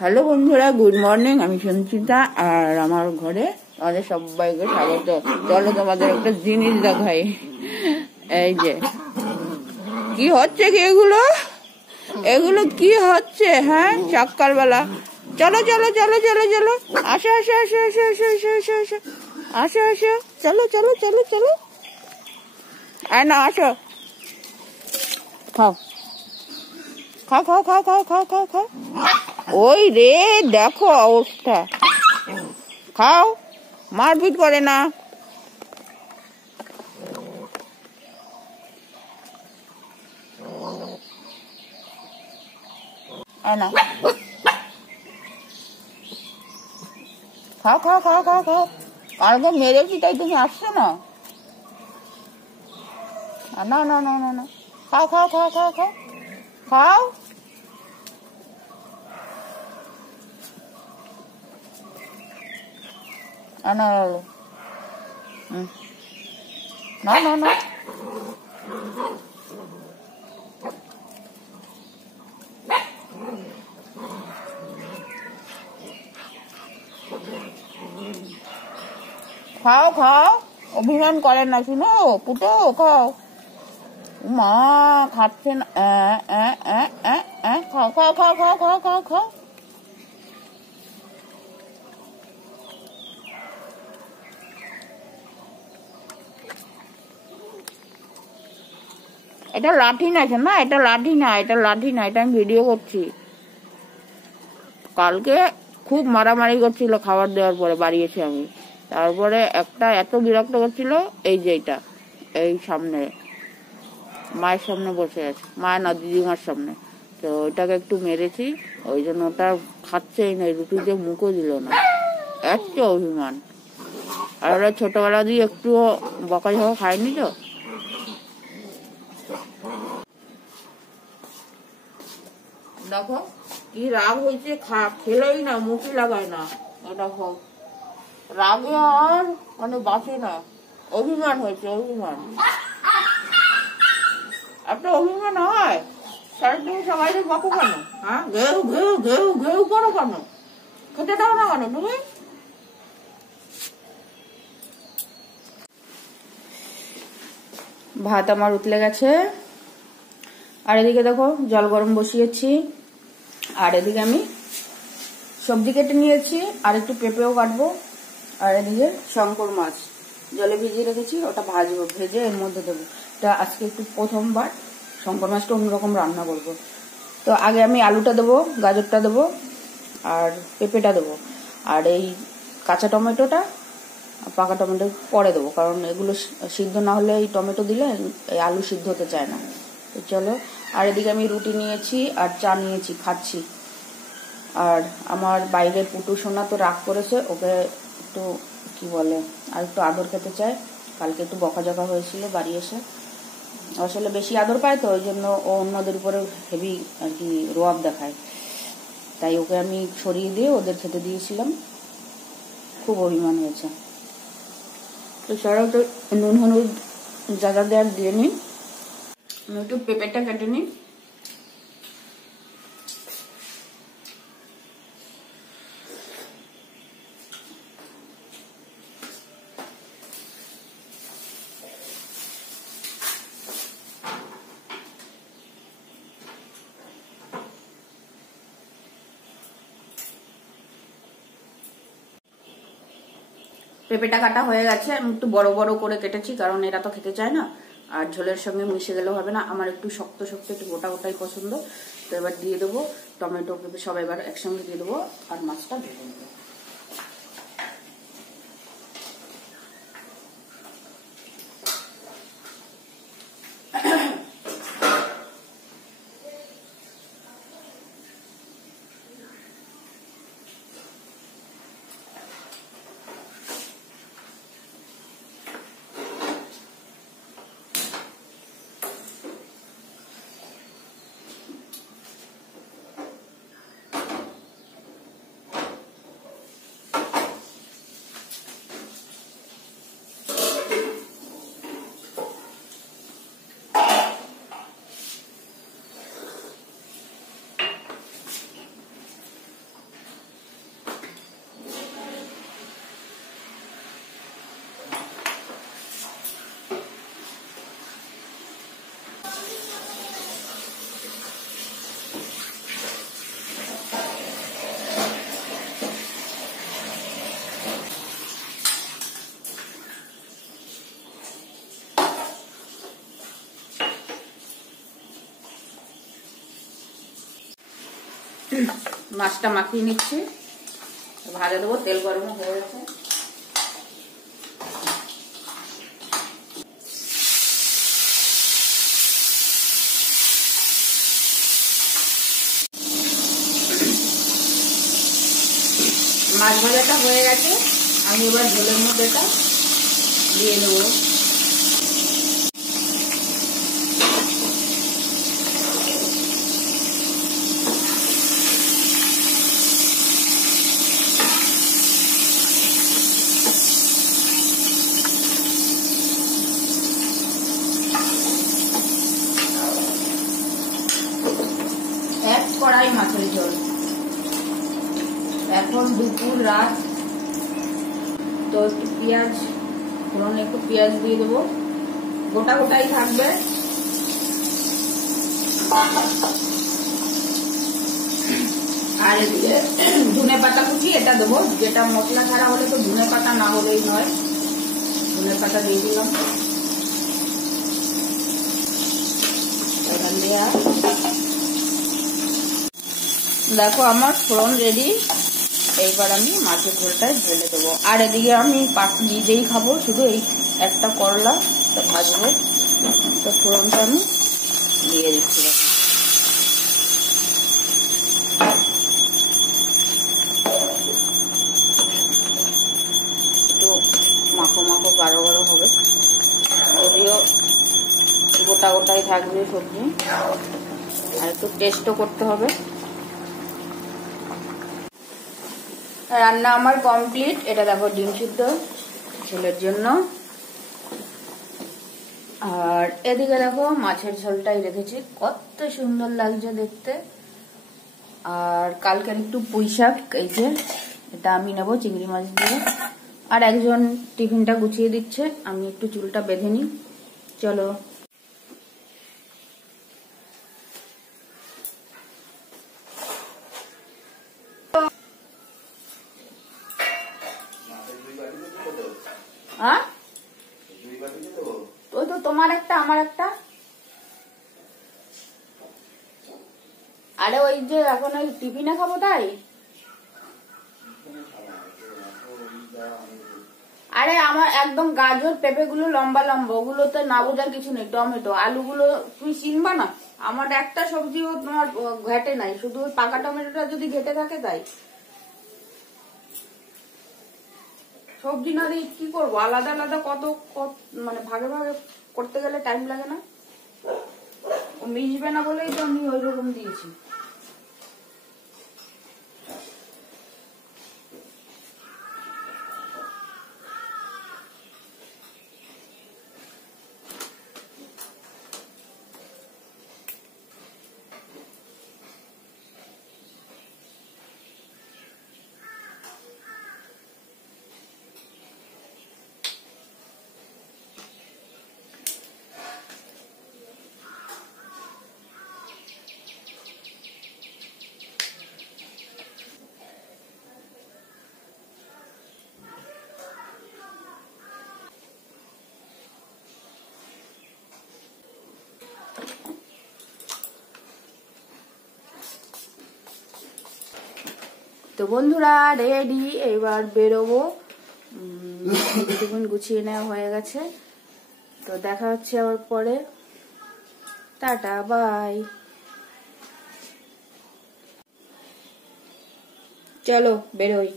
Hello বন্ধুরা, good morning. আমি সঞ্চিতা আর আমার ঘরে আমাদের সবাইকে স্বাগত। চলো তোমাদের একটা জিনিস দেখাই। এই যে কি হচ্ছে, কি এগুলো এগুলো কি হচ্ছে? হ্যাঁ, সকালবেলা। চলো চলো চলো চলো চলো, আসো আসো আসো আসো আসো আসো আসো আসো আসো আসো, চলো চলো চলো চলো, না আসো, খাও খাও খাও খাও খাও খাও খাও খাও। ওই রে, দেখো অবস্থা। খাও, মারপিট করে না। না, খাও খাও খাও খাও খাও। কালকে মেরেছি তাই তুমি আসছো না। না না না না না, খাও খাও খাও খাও খাও খাও। না না না না, খাও খাও, অভিমান করে না, শুনো পুটো, খাও। মা খাচ্ছে না, খাও খাও খাও খাও খাও খাও খাও। এটা লাঠি না না, এটা লাঠি না, এটা লাঠি না, এটা আমি ভিডিও করছি। কালকে খুব মারামারি করছিল খাবার দেওয়ার পরে, বাড়ি এসে আমি। তারপরে একটা এত বিরক্ত করছিল, এই যে এটা, এই সামনে মায়ের সামনে বসে আছে, মায়ের না দিদিমার সামনে। তো ওইটাকে একটু মেরেছি, ওই জন্য ওটা খাচ্ছেই না, রুটিতে মুখও দিল না। এত অভিমান। আর ওরা ছোটবেলা দিয়ে একটুও বকাঝকা খায়নি তো। দেখো কি রাগ হয়েছে, খেলেই না, মুখে লাগায় না। দেখো রাগে আর মানে বাঁচে না, অভিমান হয়েছে, অভিমান। একটা অভিমান হয়, তুমি সবাই বকো কেন? হ্যাঁ, ঘেউ ঘেউ ঘেউ ঘেউ করো কেন? খেতে দাও না কেন তুমি? ভাত আমার উতলে গেছে, আর এদিকে দেখো জল গরম বসিয়েছি, আর এদিকে আমি সবজি কেটে নিয়েছি, আর একটু পেঁপেও কাটবো। আর এদিকে শঙ্কর মাছ জলে ভিজিয়ে রেখেছি, ওটা ভাজবো, ভেজে এর মধ্যে দেবো। তা আজকে একটু প্রথমবার শঙ্কর মাছটা অন্যরকম রান্না করব। তো আগে আমি আলুটা দেবো, গাজরটা দেবো, আর পেঁপেটা দেবো, আর এই কাঁচা টমেটোটা, পাকা টমেটো পরে দেবো, কারণ এগুলো সিদ্ধ না হলে এই টমেটো দিলে এই আলু সিদ্ধ হতে চায় না। তো চলো। আর এদিকে আমি রুটি নিয়েছি আর চা নিয়েছি, খাচ্ছি। আর আমার বাইরের পুটু সোনা তো রাগ করেছে, ওকে একটু কি বলে আর একটু আদর খেতে চায়। কালকে একটু বকাঝকা হয়েছিল বাড়ি এসে, আসলে বেশি আদর পায় তো, ওই জন্য ও অন্যদের উপরে হেভি আর কি রোয়াব দেখায়। তাই ওকে আমি সরিয়ে দিয়ে ওদের খেতে দিয়েছিলাম। খুব অভিমান হয়েছে। তো সরাও তো নুন হলুদ যা যা দেওয়ার দিয়ে নিই। আমি একটু পেঁপেটা কেটে নিই। পেঁপেটা কাটা হয়ে গেছে, আমি একটু বড় বড় করে কেটেছি, কারণ এরা তো খেতে চায় না, আর ঝোলের সঙ্গে মিশে গেলেও হবে না। আমার একটু শক্ত শক্ত, একটু গোটা গোটাই পছন্দ। তো এবার দিয়ে দেবো টমেটো, পেঁপে সব এবার একসঙ্গে দিয়ে দেবো, আর মাছটা ভেজে দেবো। মাছটা মাখিয়ে নিচ্ছি, ভাজা দেবো। তেল গরম হয়ে গেছে। মাছ ভাজাটা হয়ে গেছে, আমি এবার ঝোলের মধ্যে এটা দিয়ে দেবো। এক কড়াই মাছের ঝোল। এখন দুপুর রাত, তো একটু পেঁয়াজ ফোড়নে একটু পেঁয়াজ দিয়ে দেবো, গোটা গোটাই থাকবে। আর এদিকে ধনে পাতা কুচি এটা দেবো, যেটা মশলা ছাড়া হলে তো ধনে পাতা না হলেই নয়। ধনে পাতা দিয়ে দিলাম। দেখো আমার ফোড়ন রেডি। এইবার আমি মাছের ঝোলটায় ঢেলে দেবো। আর এদিকে আমি নিজেই খাবো, শুধু এই একটা করলা ভাজবো। তো ফোড়নটা আমি দিয়ে দিচ্ছি। তো মাখো মাখো গাঢ় গাঢ় হবে, যদিও গোটা গোটাই থাকবে সবজি, আর একটু টেস্টও করতে হবে। রান্না আমার কমপ্লিট। এটা দেখো ডিম সিদ্ধ ঝোলের জন্য। আর এদিকে দেখো মাছের ঝোলটাই রেখেছি, কত সুন্দর লাগছে দেখতে। আর কালকের একটু পুঁই শাক, এই যে এটা আমি নেবো চিংড়ি মাছ দিয়ে। আর একজন টিফিনটা গুছিয়ে দিচ্ছে, আমি একটু চুলটা বেঁধে নিই। চলো। ওই তো তোমার একটা আমার একটা। আরে ওই যে এখন ওই টিফিনে খাবো তাই। আরে আমার একদম গাজর পেঁপে গুলো লম্বা লম্বা, ওগুলোতে না বোঝার কিছু নেই। টমেটো আলুগুলো তুমি চিনবা না। আমার একটা সবজিও তোমার ঘেটে নাই, শুধু পাকা টমেটোটা যদি ঘেটে থাকে তাই। সবজি না দিয়ে কি করবো, আলাদা আলাদা কত মানে ভাগে ভাগে করতে গেলে টাইম লাগে না। ও মিশবে না বলেই তো আমি ওই রকম দিয়েছি। তো বন্ধুরা রেডি, এবার বেরোবো। টিফিন গুছিয়ে নেওয়া হয়ে গেছে। তো দেখা হচ্ছে আবার পরে। Tata bye. চলো বেরোই।